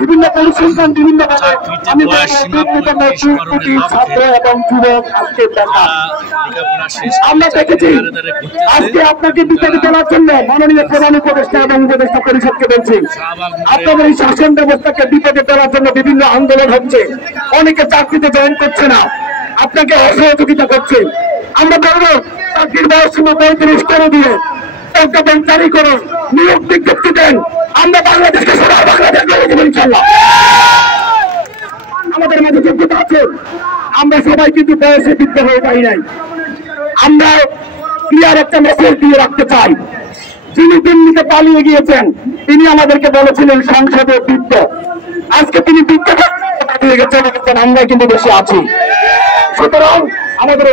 বিভিন্ন পরিসংখ্যান বিভিন্ন আমি ছাত্র এবং যুবক আজকে দেখা আমরা দেখেছি আজকে আপনাকে বিতাড়িত করার জন্য মাননীয় প্রধান উপদেষ্টা এবং উপদেষ্টা পরিষদকে বলছি আপনাদের এই শাসন ব্যবস্থাকে বিপদে ফেলার জন্য বিভিন্ন আন্দোলন হচ্ছে, অনেকে চাকরিতে জয়েন করছে না, আপনাকে অসহযোগিতা করছে। আমরা বলবো চাকরির বয়সসীমা 35 করে দিয়ে প্রজ্ঞাপন জারি করুন, নিয়োগ বিজ্ঞপ্তি দেন। আমরা বাংলাদেশকে সারা বাংলাদেশ গড়ে দেব ইনশাআল্লাহ। আমাদের মাঝে যোগ্যতা আছে, আমরা সবাই কিন্তু বয়সে বৃদ্ধ হয়ে যাই নাই। আমরা ক্লিয়ার একটা মেসেজ দিয়ে রাখতে চাই, যিনি দিল্লিতে পালিয়ে গিয়েছেন তিনি আমাদেরকে বলেছিলেন সংসদে বৃদ্ধ, আজকে তিনি বৃদ্ধ পালিয়ে গেছেন, আমরা কিন্তু দেশে আছি। সুতরাং আমাদের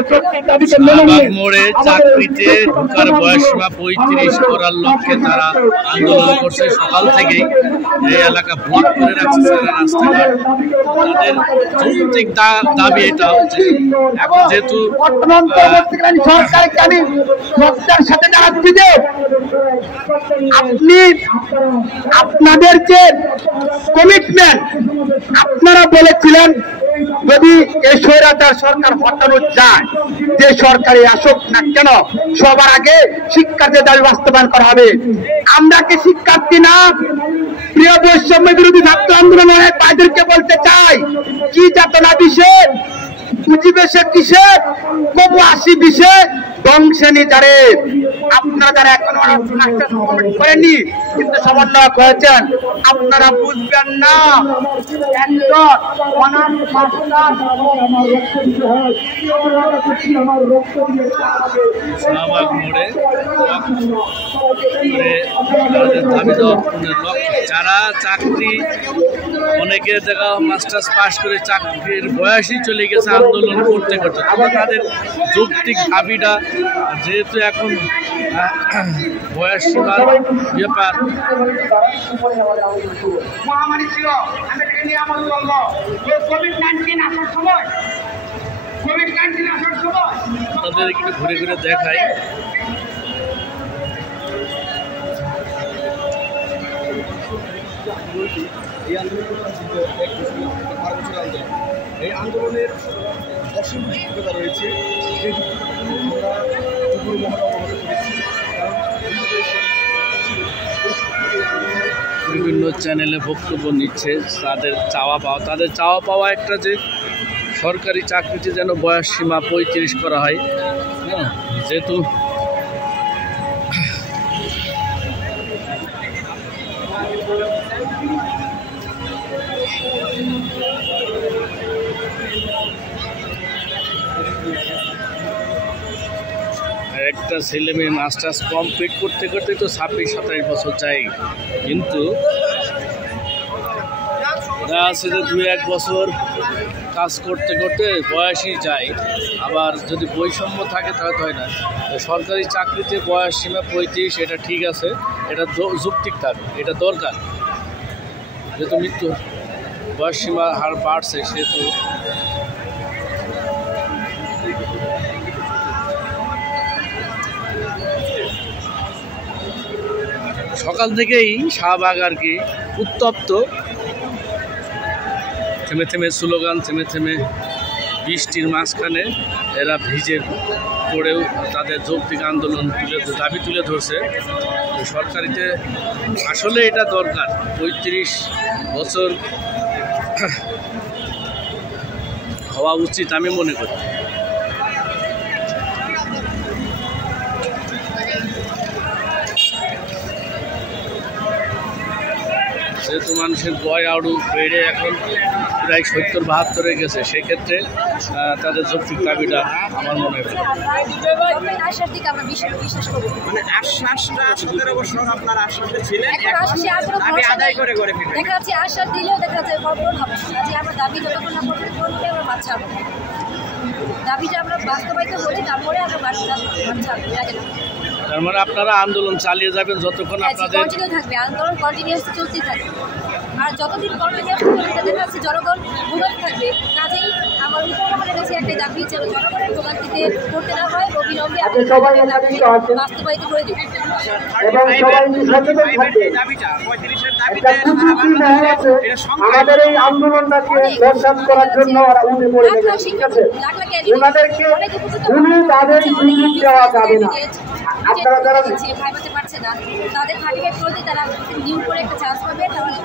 মোড়ে চাকরিতে ঢোকার বয়সসীমা 35 করার লক্ষ্যে তারা আন্দোলন করছে সকাল থেকেই। এই এলাকা ব্লক করে রাখছে রাস্তাঘাট। তাদের যৌক্তিক দাবি এটা হচ্ছে এখন যেহেতু আপনি আপনাদের যে কমিটমেন্ট আপনারা বলেছিলেন যদি এই স্বৈরাচার সরকার হটানো যায়, যে সরকারি আসুক না কেন সবার আগে শিক্ষার্থীর দাবি বাস্তবায়ন করা হবে। আমরা কি শিক্ষার্থী না? প্রিয় বৈষম্য বিরোধী ছাত্র আন্দোলনের ভাইদেরকে বলতে চাই, কি যাতনা দিছে, পুঁজিবেশে কিসে, কবু 80 বিশে ধ্বংসেনি যারে আপনারা যারা এখনো করেননি কিন্তু সমন্বয় করেছেন, আপনারা বুঝবেন না। যারা চাকরি অনেকের জায়গা মাস্টার্স পাস করে চাকরির বয়সই চলে গেছে আন্দোলন করতে করতে, তবে তাদের যৌক্তিক দাবিটা যেহেতু এখন বয়স সীমার ব্যাপার মহামারী ছিল, আমাদেরকে নিয়ে আমল করলো। কোভিড-19 আসার সময় তাদের একটু ঘুরে ঘুরে দেখাই। এই আন্দোলনের অসীম যোগ্যতা রয়েছে, যে আমরা অবগত করেছি। বিভিন্ন চ্যানেলে বক্তব্য নিচ্ছে তাদের চাওয়া পাওয়া একটা যে সরকারি চাকরিতে যেন বয়স সীমা 35 করা হয়। যেহেতু একটা ছেলে মেয়ে মাস্টার্স কমপ্লিট করতে করতে তো 26-27 বছর যায়, কিন্তু দেখা যাচ্ছে যে 2-1 বছর কাজ করতে করতে বয়সই যায়। আবার যদি বৈষম্য থাকে তাহলে তো হয় না। সরকারি চাকরিতে বয়স সীমা 35, এটা ঠিক আছে, এটা যৌক্তিক দাবি, এটা দরকার। যেহেতু মৃত্যু বয়স সীমার হার বাড়ছে সেহেতু সকাল থেকেই শাহবাগ আর কি উত্তপ্ত। থেমে থেমে স্লোগান, থেমে থেমে বৃষ্টির মাঝখানে এরা ভিজে পড়েও তাদের যৌক্তিক আন্দোলন দাবি তুলে ধরছে। সরকারিতে আসলে এটা দরকার, 35 বছর হওয়া উচিত আমি মনে করি। যেহেতু মানুষের বয় আরও বেড়ে এখন প্রায় 70-72 গেছে, সেক্ষেত্রে তাদের যৌক্তিক দাবিটা আমার মনে হয় তার মানে আপনারা আন্দোলন চালিয়ে যাবেন যতক্ষণ আপনাদের থাকবে, আন্দোলন কন্টিনিউয়াস চলতে থাকবে। আর যতদিন কন্টিনিউয়াস দেখা যাচ্ছে জনগণ ভোগাতে থাকবে, কাজেই আমার উপরমহলের কাছে একটাই দাবি যেন জনগণের ভোগান্তিতে করতে না হয় অবিলম্বে বাস্তবায়িত করে দিন। এবং সবাই সচেতন থাকবে। একটা কুচুকি মহল আছে আমাদের এই আন্দোলনটাকে বরখাস্ত করার জন্য ওরা উঠে পড়ে গেছে, ঠিক আছে? ওনাদেরকে তাদের সুযোগ দেওয়া যাবে না। আপনারা যারা ভাইবাতে পারছে না তাদের সার্টিফিকেট করে দিয়ে তারা নিউ করে একটা চান্স পাবে, তাহলে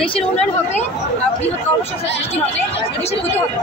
দেশের উন্নয়ন হবে, বৃহৎ কর্মসংস্থান সৃষ্টি হবে, দেশের ক্ষতি হবে।